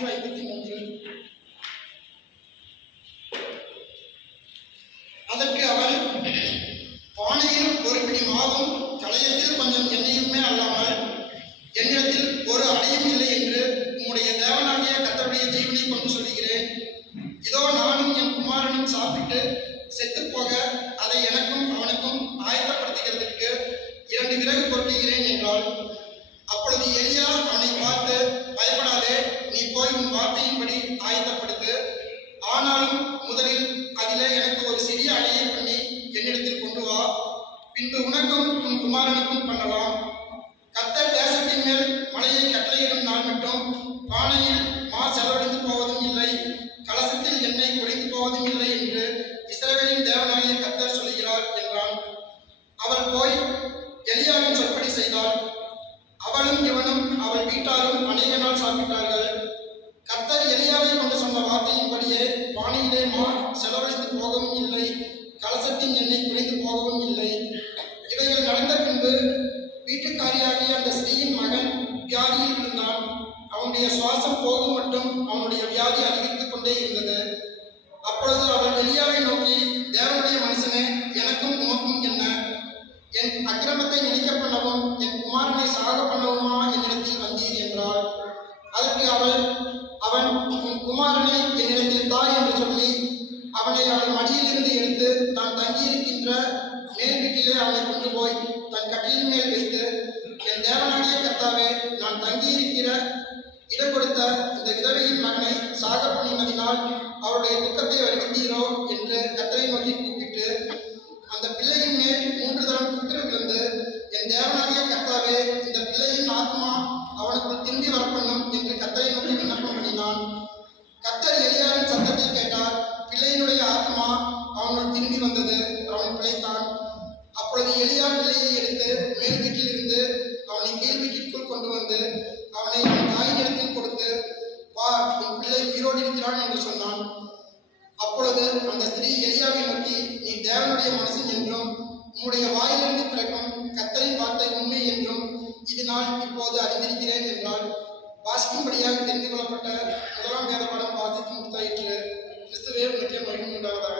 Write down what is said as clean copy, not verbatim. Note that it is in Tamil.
653. அதற்கு அவள், பானையில் ஒரு பிடி மாவும் களையத்தில் கொஞ்சம் எண்ணெயுமே அல்லாமல் என்னிடத்தில் ஒரு அடையும் இல்லை என்று உம்முடைய தேவனாகிய கர்த்தருடைய ஜீவனை கொண்டு சொல்லுகிறேன். இதோ நானும் என் குமாரனும் சாப்பிட்டு செத்துப்போக அதை எனக்கும் அவனுக்கும் ஆயத்தப்படுத்துகிறதற்கு 2 விறகு பொருட்டுகிறேன் என்றாள். அப்பொழுது எலியா அவனை பார்த்து, பயப்படாதே, நீ போய் உன் வார்த்தையின்படி ஆயத்தப்படுத்து. ஆனாலும் முதலில் அதிலே எனக்கு ஒரு சிறிய அடையை பண்ணி என்னிடத்தில் கொண்டு வா. பின்பு உனக்கும் உன் குமாரனுக்கும் பண்ணலாம். கர்த்தர் தேசத்தின் மேல் மழையை கட்டளையிடும் நாள் மட்டும் பானையில் மா செலவழிந்து போவதும் இல்லை, கலசத்தில் எண்ணெய் குறைந்து போவதும் இல்லை என்று இஸ்ரவேலின் தேவனாகிய கர்த்தர் சொல்கிறார் என்றான். அவள் போய் எலியாவின் சொற்படி செய்தாள். அவளும் இவனும் அவள் வீட்டாரும் அநேக நாள் சாப்பிட்டார்கள். கர்த்தர் எலியாவை கொண்டு சொன்ன வார்த்தையின்படியே பானையிலே மா செலவழிந்து போகவும் இல்லை, கலசத்தின் எண்ணெய் குறைந்து போகவும் இல்லை. இவைகள் நடந்த பின்பு வீட்டுக்காரியாகிய அந்த ஸ்திரீயின் மகன் வியாதியில் இருந்தான். அவனுடைய சுவாசம் போகும் மட்டும் அவனுடைய வியாதி அதிகரித்துக் கொண்டே இருந்தது. அப்பொழுது அவள் எலியாவை நோக்கி, தேவனுடைய மனுஷனே, எனக்கும் உமக்கும் என்ன? என் அக்கிரமத்தை நினைக்க பண்ணவும் என் குமாரனை சாக பண்ணவுமா என்னிடத்தில் வந்தீர் என்றாள். அதற்கு அவன் உன் குமாரனை என்னிடத்தில் தா என்று சொல்லி அவனை அவள் மடியிலிருந்து எடுத்து தான் தங்கியிருக்கின்ற மேல் வீட்டிலே அவனை கொண்டு போய் தன் கட்டிலின் மேல் வைத்து, என் தேவனாகிய கர்த்தாவே, நான் தங்கியிருக்கிற இடம் கொடுத்த இந்த விதவையின் மகனை சாக பண்ணினதினால் அவருடைய துக்கத்தை வருகின்றீரோ என்று கர்த்தரை நோக்கி கூப்பிட்டு அந்த பிள்ளையின் மேல் 3 தரம் குப்புற விழுந்து, என் தேவனாகிய கர்த்தாவே, இந்த பிள்ளையின் ஆத்மா அவனுக்குள் திரும்பி வரப்பண்ணும் என்று கர்த்தரை நோக்கி விண்ணப்பம் பண்ணினான். கர்த்தர் எலியாவின் சத்தத்தை கேட்டார். பிள்ளையினுடைய ஆத்மா அவனுள் திரும்பி வந்தது, அவன் பிழைத்தான். அப்பொழுது எலியா பிள்ளையை எடுத்து மேல் வீட்டிலிருந்து அவனை கீழ் வீட்டிற்குள் கொண்டு வந்து அவனை அவன் தாயின் இடத்தில் கொடுத்து, வா, உன் பிள்ளை உயிரோடு இருக்கிறான் என்று சொன்னான். அப்பொழுது அந்த ஸ்திரீ எலியாவை நோக்கி, நீ தேவனுடைய மனுஷன் என்றும் உன்னுடைய வாயிலிருந்து பிறக்கும் கர்த்தரின் வார்த்தை உண்மை என்றும் இது நான் இப்போது அறிந்திருக்கிறேன் என்றால். வாசிக்கும்படியாக தெரிந்து கொள்ளப்பட்ட 1ஆம் வேத பாடம் வாசித்து முடித்தாயிற்று. கிறிஸ்துவே உனக்கே மகிமை உண்டாவதாக.